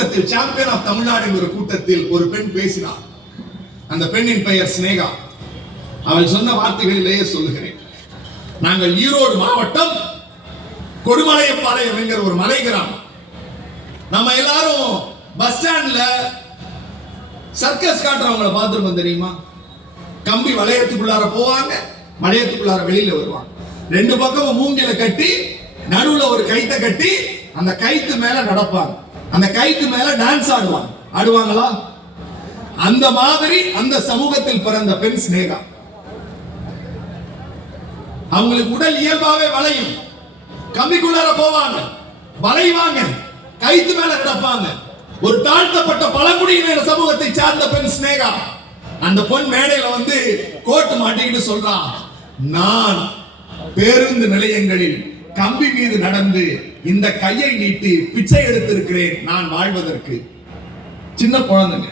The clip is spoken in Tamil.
கூட்டத்தில், சாம்பியன் ஆஃப் தமிழ்நாடு ஒரு கூட்டத்தில் ஒரு பெண் பேசினார். அந்த பெண்ணின் பெயர் சினேகா. அவள் சொன்ன வார்த்தைகளிலேயே சொல்லுகிறேன். நாங்கள் ஈரோடு மாவட்டம் கொடுமலையப்பாளையம் என்கிற ஒரு மலை கிராமம். நம்ம எல்லாரும் பஸ் ஸ்டாண்ட்ல சர்க்கஸ் காட்டுறவங்களை பார்த்துருக்கோம் தெரியுமா? கம்பி வளையத்துக்குள்ளார போவாங்க, வளையத்துக்குள்ளார வெளியில வருவாங்க. ரெண்டு பக்கமும் மூங்கில கட்டி நடுவுல ஒரு கைத்தை கட்டி அந்த கைத்து மேல நடப்பாங்க. அந்த கைத்து மேல டான்ஸ் ஆடுவாங்க. ஆடுவாங்களா? அந்த மாதிரி அந்த சமூகத்தில் பிறந்த பெண் சினேகா. அவங்களுக்கு உடல் இயல்பாவே வளையும். கம்பிக்குள்ளார போவாங்க, வளைவாங்க, கைத்து மேல நடப்பாங்க. ஒரு தாழ்த்தப்பட்ட பழங்குடியினர் சமூகத்தை சார்ந்த பெண் சினேகா. அந்த பொன் மேடையில வந்து கோட்டு மாட்டிக்கிட்டு சொல்றான், நான் பேருந்து நிலையங்களில் கம்பி மீது நடந்து இந்த கையை நீட்டி பிச்சை எடுத்திருக்கிறேன் நான் வாழ்வதற்கு. சின்ன குழந்தைங்க.